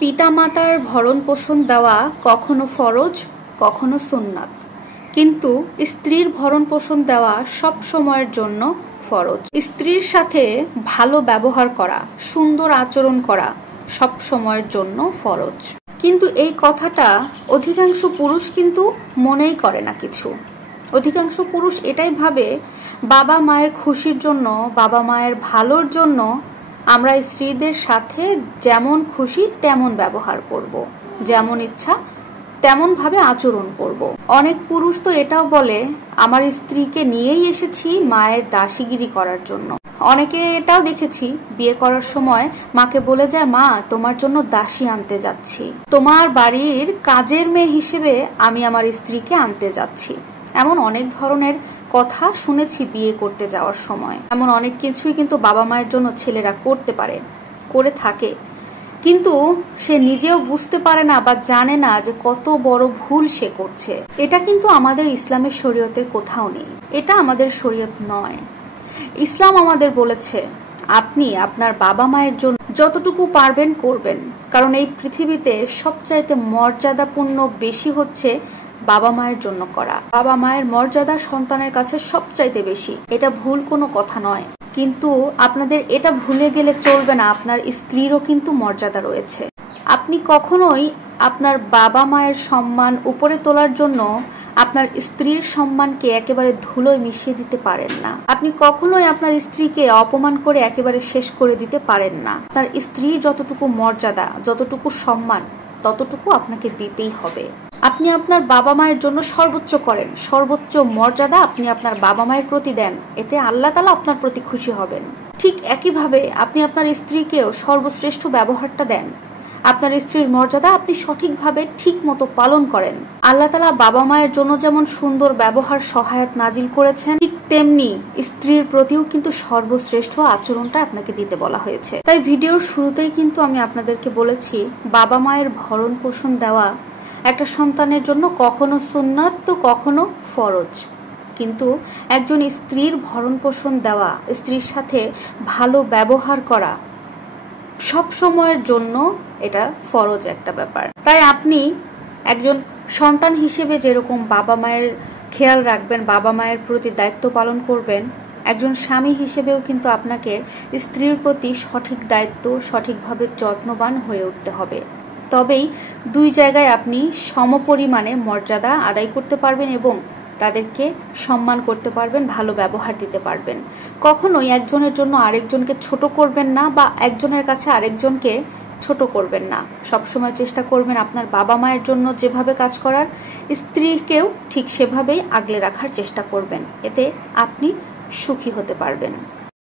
পিতামাতার ভরণ পোষণ দেওয়া কখনো ফরজ, কখনো সুন্নাত, কিন্তু স্ত্রীর ভরণ পোষণ দেওয়া সব সময়ের জন্য ফরজ। স্ত্রীর সাথে ভালো ব্যবহার করা, সুন্দর আচরণ করা সব সময়ের জন্য ফরজ। কিন্তু এই কথাটা অধিকাংশ পুরুষ কিন্তু মনেই করে না কিছু। অধিকাংশ পুরুষ এটাই ভাবে বাবা মায়ের খুশির জন্য, বাবা মায়ের ভালোর জন্য আমরা স্ত্রীদের সাথে যেমন খুশি তেমন ব্যবহার করব, যেমন ইচ্ছা তেমন ভাবে আচরণ করব। অনেক পুরুষ তো এটাও বলে আমার স্ত্রীকে নিয়েই এসেছি মায়ের দাসীগিরি করার জন্য। অনেকে এটাও দেখেছি বিয়ে করার সময় মাকে বলে যায়, মা তোমার জন্য দাসী আনতে যাচ্ছি, তোমার বাড়ির কাজের মেয়ে হিসেবে আমি আমার স্ত্রীকে আনতে যাচ্ছি। এমন অনেক ধরনের কথা শুনেছি বিয়ে করতে যাওয়ার সময়। এমন অনেক কিছুই কিন্তু বাবা মায়ের জন্য ছেলেরা করতে পারে, করে থাকে, কিন্তু সে নিজেও বুঝতে পারে না বা জানে না যে কত বড় ভুল সে করছে। এটা কিন্তু আমাদের ইসলামের শরীয়তের কোথাও নেই, এটা আমাদের শরীয়ত নয়। ইসলাম আমাদের বলেছে আপনি আপনার বাবা মায়ের জন্য যতটুকু পারবেন করবেন, কারণ এই পৃথিবীতে সবচাইতে মর্যাদাপূর্ণ বেশি হচ্ছে বাবা মায়ের জন্য করা। বাবা মায়ের মর্যাদা সন্তানের কাছে সবচাইতে বেশি, এটা ভুল কোনো কথা নয়। কিন্তু আপনাদের এটা ভুলে গেলে চলবে না, আপনার স্ত্রীরও কিন্তু মর্যাদা রয়েছে। আপনি কখনোই আপনার বাবা মায়ের সম্মান উপরে তোলার জন্য আপনার স্ত্রীর সম্মানকে একেবারে ধুলোয় মিশিয়ে দিতে পারেন না। আপনি কখনোই আপনার স্ত্রীকে অপমান করে একেবারে শেষ করে দিতে পারেন না। তার স্ত্রীর যতটুকু মর্যাদা, যতটুকু সম্মান, ততটুকু আপনাকে দিতেই হবে। আপনি আপনার বাবা মায়ের জন্য সর্বোচ্চ করেন, সর্বোচ্চ মর্যাদা আপনি আপনার বাবা মায়ের প্রতি দেন, এতে আল্লাহ তাআলা আপনার প্রতি খুশি হবেন। ঠিক একইভাবে আপনি আপনার স্ত্রীকেও সর্বশ্রেষ্ঠ ব্যবহারটা দেন। আপনার স্ত্রীর মর্যাদা আপনি সঠিকভাবে ঠিক মতো পালন করেন। আল্লাহ তাআলা বাবা মায়ের জন্য যেমন সুন্দর ব্যবহার সহায়ত নাজিল করেছেন, ঠিক তেমনি স্ত্রীর প্রতিও কিন্তু সর্বশ্রেষ্ঠ আচরণটা আপনাকে দিতে বলা হয়েছে। তাই ভিডিওর শুরুতেই কিন্তু আমি আপনাদেরকে বলেছি বাবা মায়ের ভরণ পোষণ দেওয়া একটা সন্তানের জন্য কখনো সুন্নাত তো কখনো ফরজ, কিন্তু একজন স্ত্রীর ভরণ পোষণ দেওয়া, স্ত্রীর সাথে ভালো ব্যবহার করা সব সময়ের জন্য এটা ফরজ একটা ব্যাপার। তাই আপনি একজন সন্তান হিসেবে যেরকম বাবা মায়ের খেয়াল রাখবেন, বাবা মায়ের প্রতি দায়িত্ব পালন করবেন, একজন স্বামী হিসেবেও কিন্তু আপনাকে স্ত্রীর প্রতি সঠিক দায়িত্ব, সঠিকভাবে যত্নবান হয়ে উঠতে হবে। তবেই দুই জায়গায় আপনি সমপরিমাণে মর্যাদা আদায় করতে পারবেন এবং তাদেরকে সম্মান করতে পারবেন, ভালো ব্যবহার দিতে পারবেন। কখনোই একজনের জন্য আরেকজনকে ছোট করবেন না বা একজনের কাছে আরেকজনকে ছোট করবেন না। সবসময় চেষ্টা করবেন আপনার বাবা মায়ের জন্য যেভাবে কাজ করার, স্ত্রীকেও ঠিক সেভাবেই আগলে রাখার চেষ্টা করবেন। এতে আপনি সুখী হতে পারবেন।